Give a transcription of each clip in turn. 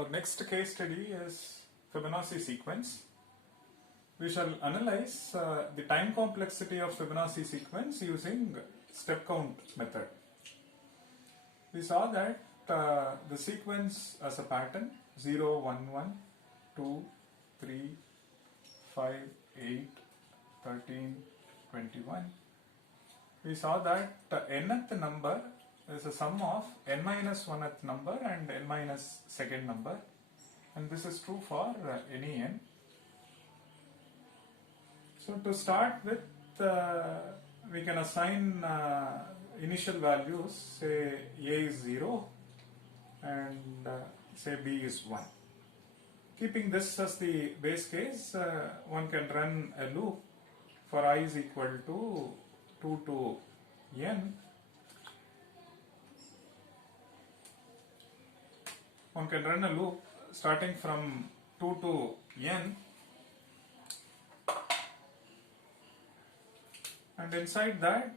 Our next case study is Fibonacci sequence. We shall analyze the time complexity of Fibonacci sequence using step count method. We saw that the sequence as a pattern 0, 1, 1, 2, 3, 5, 8, 13, 21. We saw that nth number is a sum of n minus 1th number and n minus 2nd number, and this is true for any n. So to start with, we can assign initial values, say a is 0 and say b is 1. Keeping this as the base case, one can run a loop for I is equal to 2 to n. One can run a loop starting from 2 to n, and inside that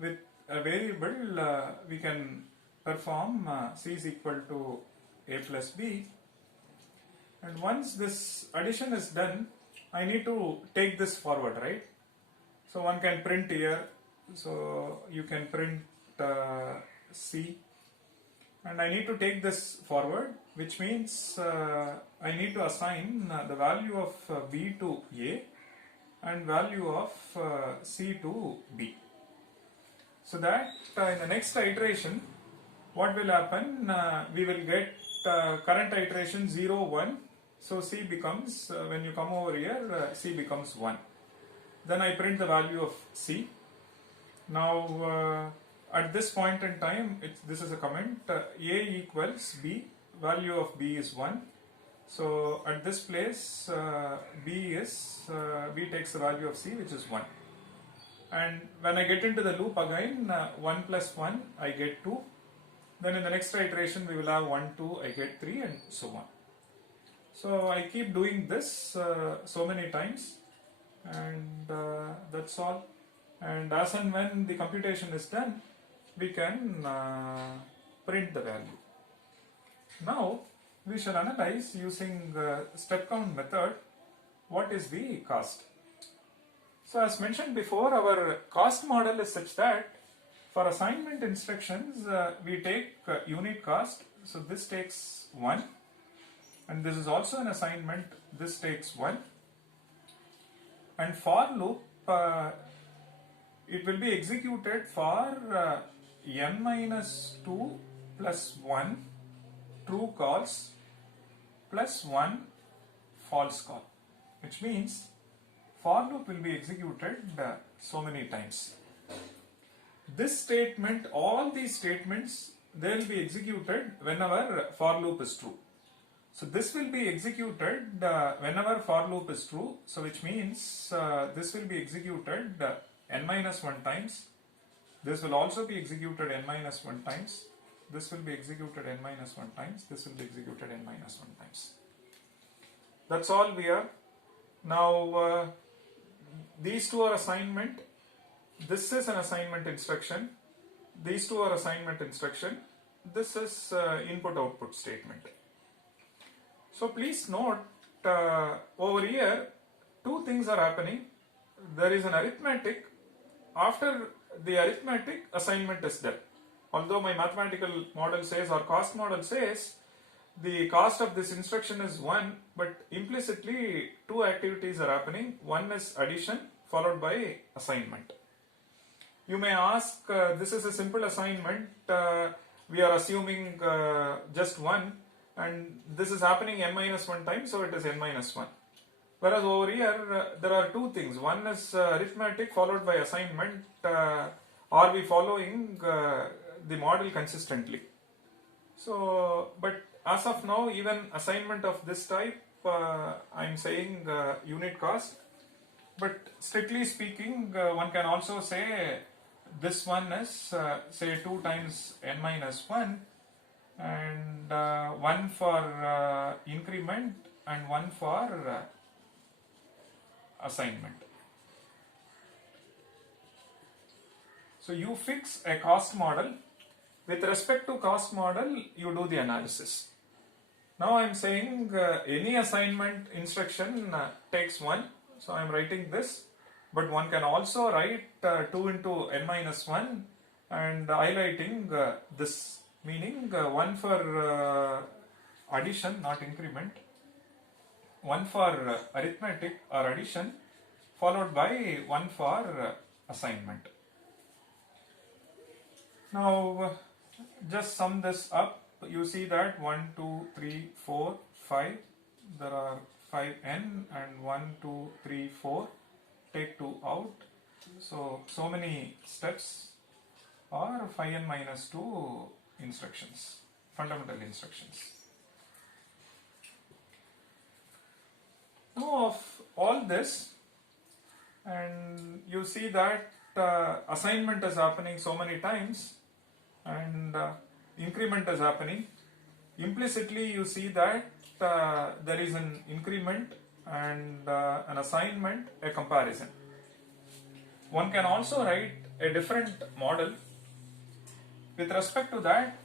with a variable we can perform c is equal to a plus b, and once this addition is done I need to take this forward, right? So one can print here, so you can print c, and I need to take this forward, which means I need to assign the value of b to a and value of c to b. So that in the next iteration, what will happen? We will get current iteration 0, 1. So c becomes, when you come over here, c becomes 1. Then I print the value of c. Now at this point in time, this is a comment, a equals b, value of b is 1. So at this place, b takes the value of c, which is 1. And when I get into the loop again, 1 plus 1, I get 2. Then in the next iteration, we will have 1, 2, I get 3, and so on. So I keep doing this so many times, and that's all. And as and when the computation is done, we can print the value. Now we shall analyze using step count method what is the cost. So as mentioned before, our cost model is such that for assignment instructions we take unit cost. So this takes 1, and this is also an assignment, this takes 1. And for loop it will be executed for n minus 2 plus 1 true calls plus 1 false call, which means for loop will be executed so many times. This statement, all these statements, they will be executed whenever for loop is true. So this will be executed whenever for loop is true, so which means this will be executed n minus 1 times. This will also be executed n minus 1 times. This will be executed n minus 1 times. This will be executed n minus 1 times. That's all we are. Now these two are assignment. This is an assignment instruction. These two are assignment instruction. This is input output statement. So please note over here two things are happening. There is an arithmetic. After the arithmetic, assignment is done. Although my mathematical model says, or cost model says, the cost of this instruction is 1, but implicitly two activities are happening. One is addition followed by assignment. You may ask, this is a simple assignment, we are assuming just 1, and this is happening n minus 1 times, so it is n minus 1. Whereas over here, there are two things. One is arithmetic followed by assignment. Are we following the model consistently? So, but as of now, even assignment of this type, I am saying unit cost. But strictly speaking, one can also say this one is say 2 times n minus 1, and 1 for increment and 1 for assignment. So you fix a cost model. With respect to cost model, you do the analysis. Now I am saying any assignment instruction takes 1. So I am writing this, but one can also write 2 into n minus 1 and highlighting this, meaning 1 for addition, not increment, 1 for arithmetic or addition, followed by 1 for assignment. Now just sum this up. You see that 1, 2, 3, 4, 5. There are 5n and 1, 2, 3, 4. Take 2 out. So many steps are 5n minus 2 instructions, fundamental instructions. Now of all this, and you see that assignment is happening so many times and increment is happening. Implicitly you see that there is an increment and an assignment, a comparison. One can also write a different model. With respect to that,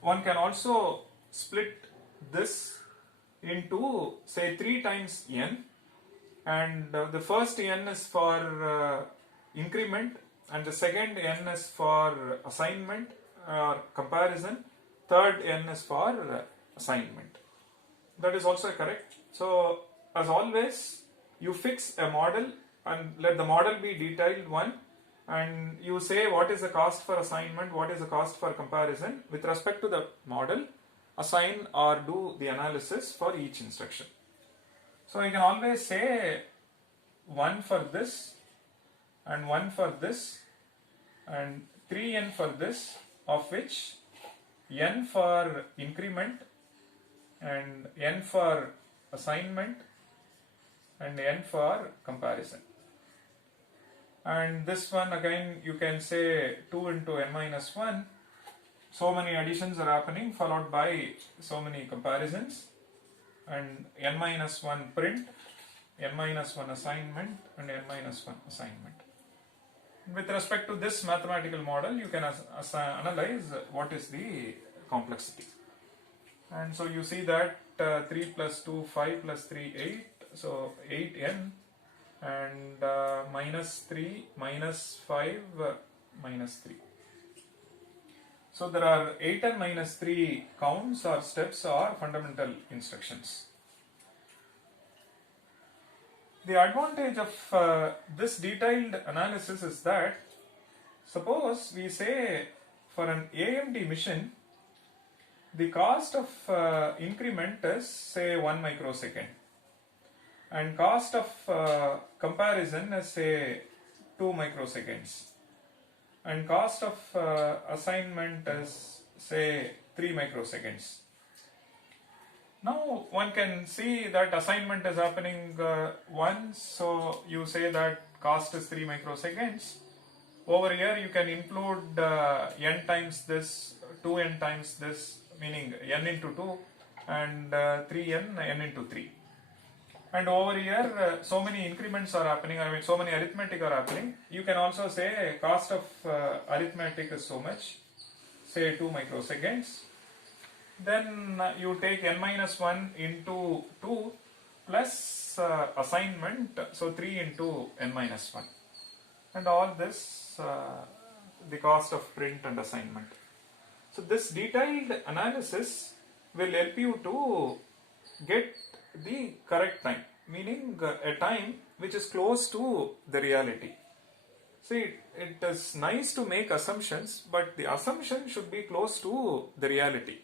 one can also split this into say 3 times n, and the first n is for increment and the second n is for assignment or comparison, third n is for assignment. That is also correct. So as always, you fix a model and let the model be detailed one, and you say what is the cost for assignment, what is the cost for comparison. With respect to the model, assign or do the analysis for each instruction. So I can always say 1 for this and 1 for this and 3n for this, of which n for increment and n for assignment and n for comparison. And this one again you can say 2 into n minus 1. So many additions are happening followed by so many comparisons, and n minus 1 print, n minus 1 assignment and n minus 1 assignment. With respect to this mathematical model, you can analyze what is the complexity. And so you see that 3 plus 2, 5 plus 3, 8, so 8n, and minus 3, minus 5, minus 3. So there are 8 and minus 3 counts or steps or fundamental instructions. The advantage of this detailed analysis is that, suppose we say for an AMD mission, the cost of increment is say 1 microsecond and cost of comparison is say 2 microseconds and cost of assignment is say 3 microseconds. Now one can see that assignment is happening once, so you say that cost is 3 microseconds. Over here you can include n times this, 2n times this, meaning n into 2, and 3n, n into 3. And over here so many increments are happening, so many arithmetic are happening. You can also say cost of arithmetic is so much, say 2 microseconds. Then you take n minus 1 into 2 plus assignment, so 3 into n minus 1. And all this, the cost of print and assignment. So this detailed analysis will help you to get the correct time, meaning a time which is close to the reality. See, it is nice to make assumptions, but the assumption should be close to the reality.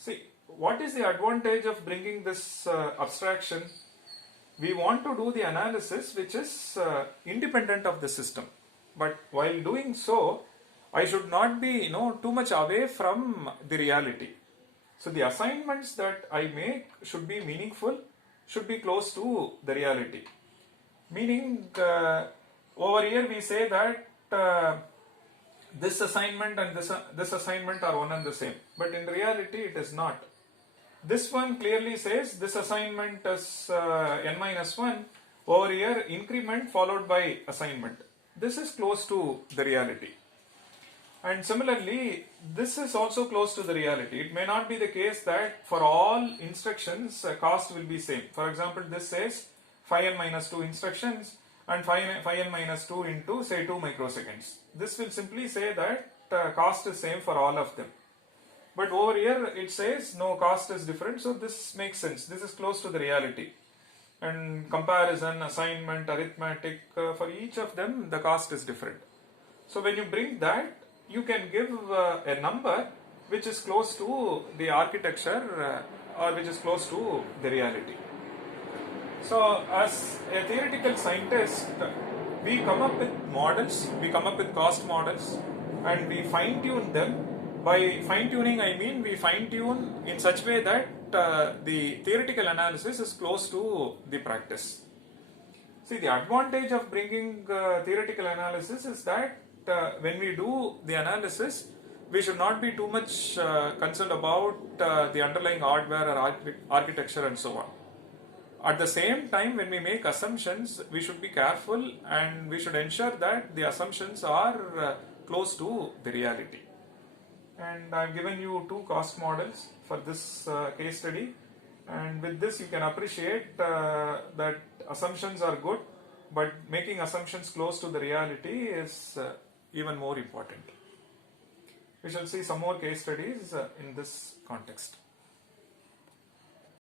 See, what is the advantage of bringing this abstraction? We want to do the analysis which is independent of the system. But while doing so, I should not be too much away from the reality. So the assignments that I make should be meaningful, should be close to the reality. Meaning, over here we say that this assignment and this assignment are one and the same, but in reality it is not. This one clearly says this assignment is n minus 1, over here increment followed by assignment. This is close to the reality. And similarly, this is also close to the reality. It may not be the case that for all instructions cost will be same. For example, this says 5n minus 2 instructions and 5n minus 2 into say 2 microseconds. This will simply say that cost is same for all of them. But over here it says no, cost is different, so this makes sense. This is close to the reality. And comparison, assignment, arithmetic, for each of them the cost is different. So when you bring that, you can give a number which is close to the architecture or which is close to the reality. So as a theoretical scientist, we come up with models, we come up with cost models, and we fine tune them. By fine tuning, I mean we fine tune in such way that the theoretical analysis is close to the practice. See, the advantage of bringing theoretical analysis is that when we do the analysis, we should not be too much concerned about the underlying hardware or architecture and so on. At the same time, when we make assumptions, we should be careful and we should ensure that the assumptions are close to the reality. And I've given you two cost models for this case study, and with this you can appreciate that assumptions are good, but making assumptions close to the reality is even more important. We shall see some more case studies in this context.